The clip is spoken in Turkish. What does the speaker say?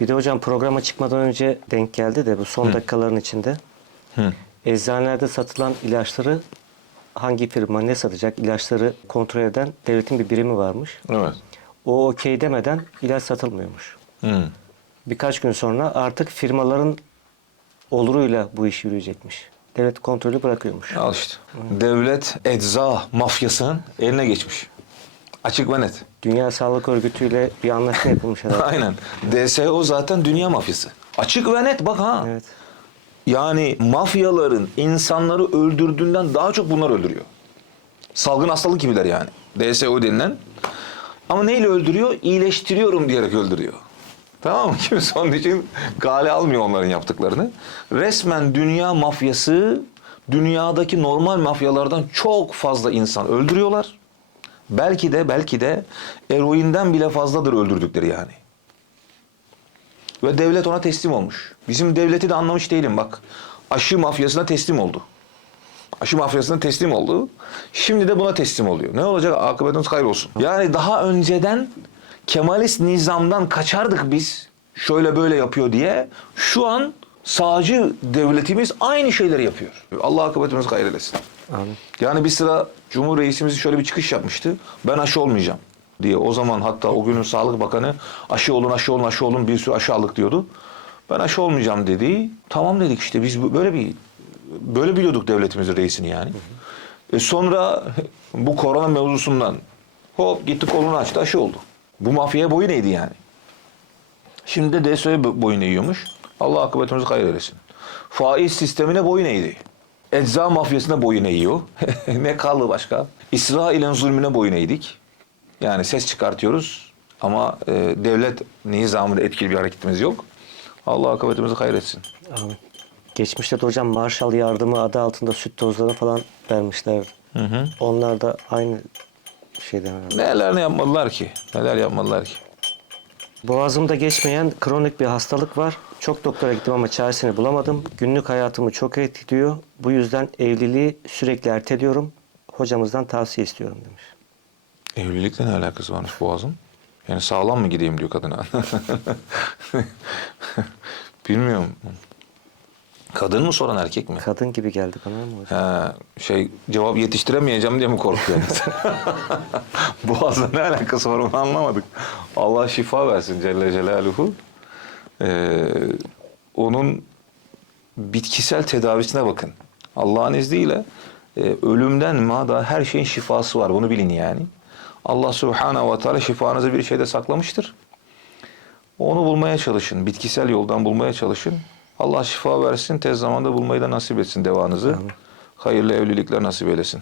Bir de hocam programa çıkmadan önce denk geldi de bu son dakikaların içinde. Hı. Eczanelerde satılan ilaçları hangi firma ne satacak ilaçları kontrol eden devletin bir birimi varmış. Evet. O okey demeden ilaç satılmıyormuş. Hı. Birkaç gün sonra artık firmaların oluruyla bu iş yürüyecekmiş. Devlet kontrolü bırakıyormuş. Al işte. Devlet ecza mafyasının eline geçmiş. Açık ve net. Dünya Sağlık Örgütü ile bir anlaşma yapılmış herhalde. Aynen. DSO zaten dünya mafyası. Açık ve net bak ha. evet. Yani mafyaların insanları öldürdüğünden daha çok bunlar öldürüyor. Salgın hastalık gibiler yani. DSO denilen. Ama neyle öldürüyor? İyileştiriyorum diyerek öldürüyor. Tamam mı? Kimse onun için gale almıyor onların yaptıklarını. Resmen dünya mafyası dünyadaki normal mafyalardan çok fazla insan öldürüyorlar. Belki de belki de eroinden bile fazladır öldürdükleri yani. Ve devlet ona teslim olmuş. Bizim devleti de anlamış değilim bak. Aşı mafyasına teslim oldu. Aşı mafyasına teslim oldu. Şimdi de buna teslim oluyor. Ne olacak? Akıbetimiz hayır olsun. Yani daha önceden Kemalist nizamdan kaçardık biz. Şöyle böyle yapıyor diye. Şu an sağcı devletimiz aynı şeyleri yapıyor. Allah akıbetimizi hayır eylesin. Yani bir sıra Cumhur Reisimiz şöyle bir çıkış yapmıştı. Ben aşı olmayacağım diye. O zaman hatta o günün Sağlık Bakanı aşı olun, aşı olun, aşı olun bir sürü aşı aldık diyordu. Ben aşı olmayacağım dedi. Tamam dedik işte biz böyle bir böyle biliyorduk devletimizin reisini yani. E sonra bu korona mevzusundan hop gitti kolunu açtı aşı oldu. Bu mafyaya boyun eğdi yani. Şimdi de DSO'ya bo- boyun eğiyormuş. Allah akıbetimizi hayır eylesin. Faiz sistemine boyun eğdi. Ecza mafyasına boyun eğiyor. ne kaldı başka? İsrail'in zulmüne boyun eğdik. Yani ses çıkartıyoruz ama e, devlet nizamında etkili bir hareketimiz yok. Allah akıbetimizi hayır etsin. Amin. Geçmişte de hocam Marshall yardımı adı altında süt tozlarını falan vermişlerdi. Onlar da aynı şeyden herhalde. Neler ne yapmadılar ki? Neler yapmadılar ki? Boğazımda geçmeyen kronik bir hastalık var. Çok doktora gittim ama çaresini bulamadım. Günlük hayatımı çok etkiliyor. Bu yüzden evliliği sürekli erteliyorum. Hocamızdan tavsiye istiyorum demiş. Evlilikle ne alakası varmış boğazın? Yani sağlam mı gideyim diyor kadına. Bilmiyorum. Kadın mı soran erkek mi? Kadın gibi geldi bana ama hocam. Ha, şey cevap yetiştiremeyeceğim diye mi korkuyor? Boğazla ne alakası var onu anlamadık. Allah şifa versin Celle Celaluhu. Ee, onun bitkisel tedavisine bakın. Allah'ın izniyle e, ölümden mada her şeyin şifası var. Bunu bilin yani. Allah Subhanahu ve Teala şifanızı bir şeyde saklamıştır. Onu bulmaya çalışın. Bitkisel yoldan bulmaya çalışın. Allah şifa versin. Tez zamanda bulmayı da nasip etsin devanızı. Hayırlı evlilikler nasip eylesin.